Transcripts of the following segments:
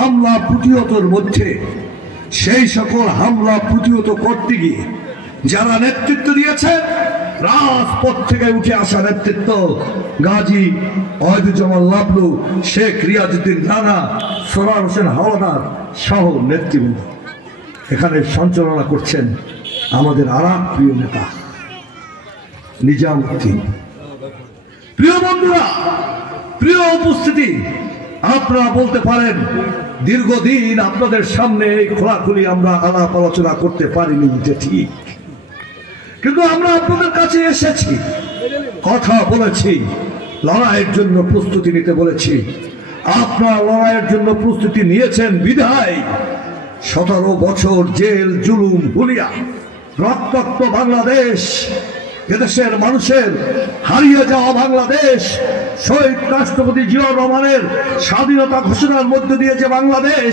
হামলা প্রতিহতের মধ্যে সেই সকল হামলা প্রতিহত করতে গিয়ে যারা নেতৃত্ব দিয়েছে, রাজপথ থেকে উঠে আসা নেতৃত্ব, গাজী ওয়াহিদুজ্জামান লাবলু, শেখ রিয়াজউদ্দিন রানা, সোহরাওয়ার্দী হোসেন হাওলাদার সহ নেতৃবৃন্দ। এখানে সঞ্চালনা করছেন আমাদের আরেক প্রিয় নেতা নিজামউদ্দিন। প্রিয় বন্ধুরা, প্রিয় উপস্থিতি, আপনারা বলতে পারেন দীর্ঘদিন আপনাদের সামনে এই খোলাখুলি আমরা আলাপ আলোচনা করতে পারিনি, যে ঠিক, কিন্তু আমরা আপনাদের কাছে এসেছি, কথা বলেছি, লড়াইয়ের জন্য প্রস্তুতি নিতে বলেছি। আপনারা লড়াইয়ের জন্য প্রস্তুতি নিয়েছেন বিধায় 17 বছর জেল জুলুম হুলিয়া রক্তাক্ত বাংলাদেশ, এদেশের মানুষের হারিয়ে যাওয়া বাংলাদেশ, শহীদ রাষ্ট্রপতি জিয়াউর রহমানের স্বাধীনতা ঘোষণার মধ্য দিয়ে যে বাংলাদেশ,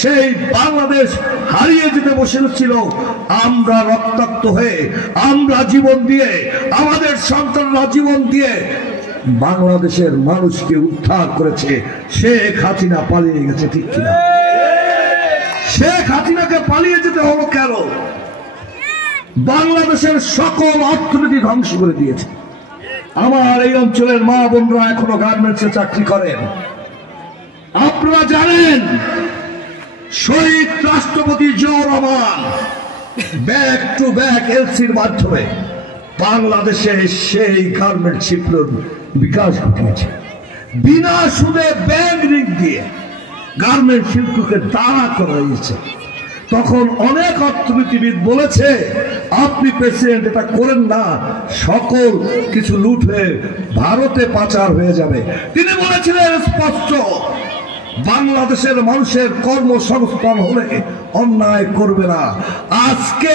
সেই বাংলাদেশ হারিয়ে যেতে বসেছিল। আমরা রক্তাক্ত হয়ে, আমরা জীবন দিয়ে, আমাদের সন্তানরা জীবন দিয়ে বাংলাদেশের মানুষকে উদ্ধার করেছে। শেখ হাসিনা পালিয়ে গেছে, ঠিক কিনা? শেখ হাসিনাকে পালিয়ে যেতে হলো কেন? বাংলাদেশের সকল অর্থনীতি ধ্বংস করে দিয়েছে। আমার এই অঞ্চলের মা বোনরা এখনো গার্মেন্টসে চাকরি করেন। আপনারা জানেন শহীদ রাষ্ট্রপতি Ziaur Rahman back to back এলসির মাধ্যমে বাংলাদেশে সেই গার্মেন্ট শিল্পের বিকাশ ঘটিয়েছে। বিনা সুদে ব্যাংক ঋণ দিয়ে গার্মেন্ট শিল্পকে দাঁড়া করা হয়েছে। তখন অনেক অর্থনীতিবিদ বলেছে, আপনি প্রেসিডেন্ট এটা করেন না, সকল কিছু লুট হয়ে ভারতে পাচার হয়ে যাবে। তিনি বলেছিলেন স্পষ্ট, বাংলাদেশের মানুষের কর্মসংস্থান হলে অন্যায় করবে না। আজকে